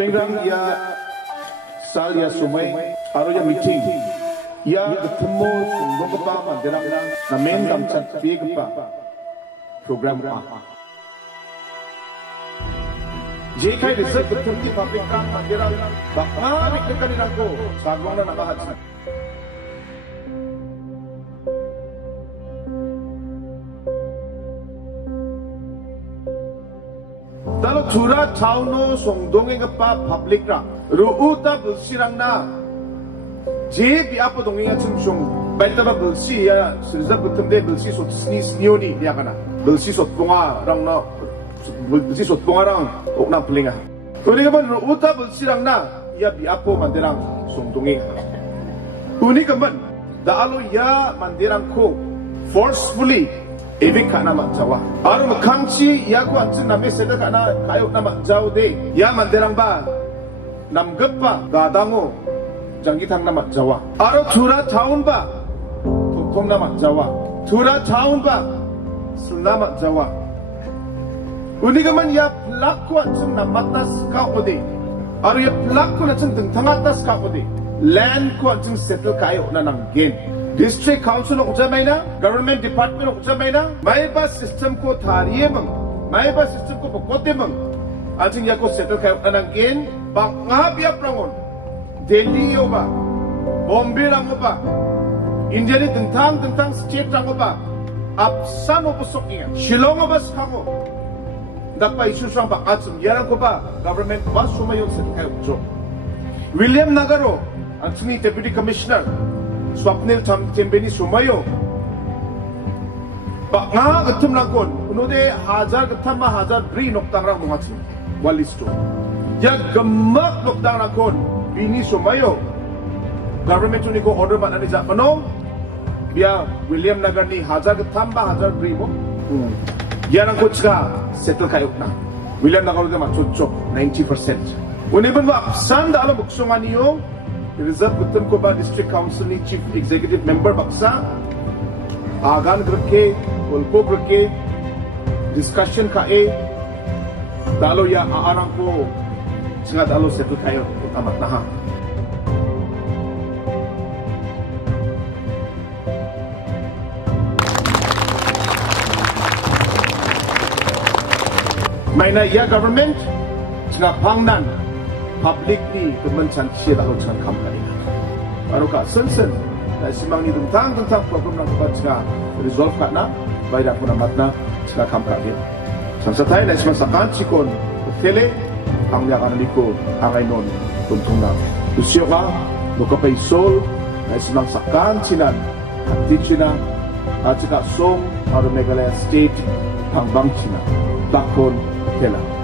Pengrang ya sal ya sumai aro ya meeting ya ketemu sungguh kepa mandirang na main damchat pi kepa program pa je kai reserve gittim ki public kan mandirang bakma bikkan irangko sagwang na nakahatsa Dalo chura chauno songdonge pa public ra ruuta bulsirang na je bi apo donginga chungsung baita ba bulsi ya reserve gittim de bulsi sot snioni ya kana bulsi sot ponga rang na bulsi sot ponga rang okna plinga uri ka ban ruuta bulsirang na ya bi apo mandirang songdonge uni ka ban dalo ya mandirang ko forcefully Evik kana manjawa. Aru makangchi ya ku anjing nami seda kana kayo na manjaw de. Ya manderang ba namgapa gadango janggitang na manjawa. Aru thura taun ba tuktong na manjawa. Thura taun ba suna manjawa. Uni kaman ya plak ku anjing namatas ka ode. Aru ya plak ku anjing dengtangatas ka ode. Land ku anjing settle kayo na nanggen. District Council of Ujamaina, Government Department of Ujamaina, Maiba system ko thariyemang, Maiba system ko pakotemang, ating yako settle kayo anangin, bangabya prangon, Delhi yo ba, Bombay lang ba, India ni tentang state lang ba, Apsan o pusok niya, Shillong ba sakako, dapat isu sang ba atum, yarang ko ba, government ba sumayon settle kayo jo. William Nagaro, ating Deputy Commissioner, Swapnil Chambeni Sumayo Banga Gittim Langkon Unode Hajar Gittama Hajar Bri Noktang Rang Mungatim Walisto Ya Gemak Noktang Langkon Bini Sumayo Government Uniko Order Ban Anija Mano Bia William Nagar ni Hajar Gittamba Hajar Bri Mo Yarang Kuchka Settle Kayok na William Nagar Ude Machuchok 90% Uniban Wa Sanda Ala Buksunganiyo Reserve Gittim ko ba District Council ni Chief Executive Member baksa agan gerke ulko gerke discussion ka dalo ya aarang ko singa dalo settle kayo amat na ha may na ya government singa pangnan public ni kemencan siya dahil sa company na. Ano ka, sen na simang ni tentang program ng kapag siya resolve ka na, bayad ako na matna siya company. Samsa tayo na simang sakan sikon, tele, ang niya kanaliko, angay nun, tuntong na. Tusyo ka, nukapay sol, na simang sakan sinan, at tichina, at sika song, Meghalaya State, ang bang sina, bakon, tela.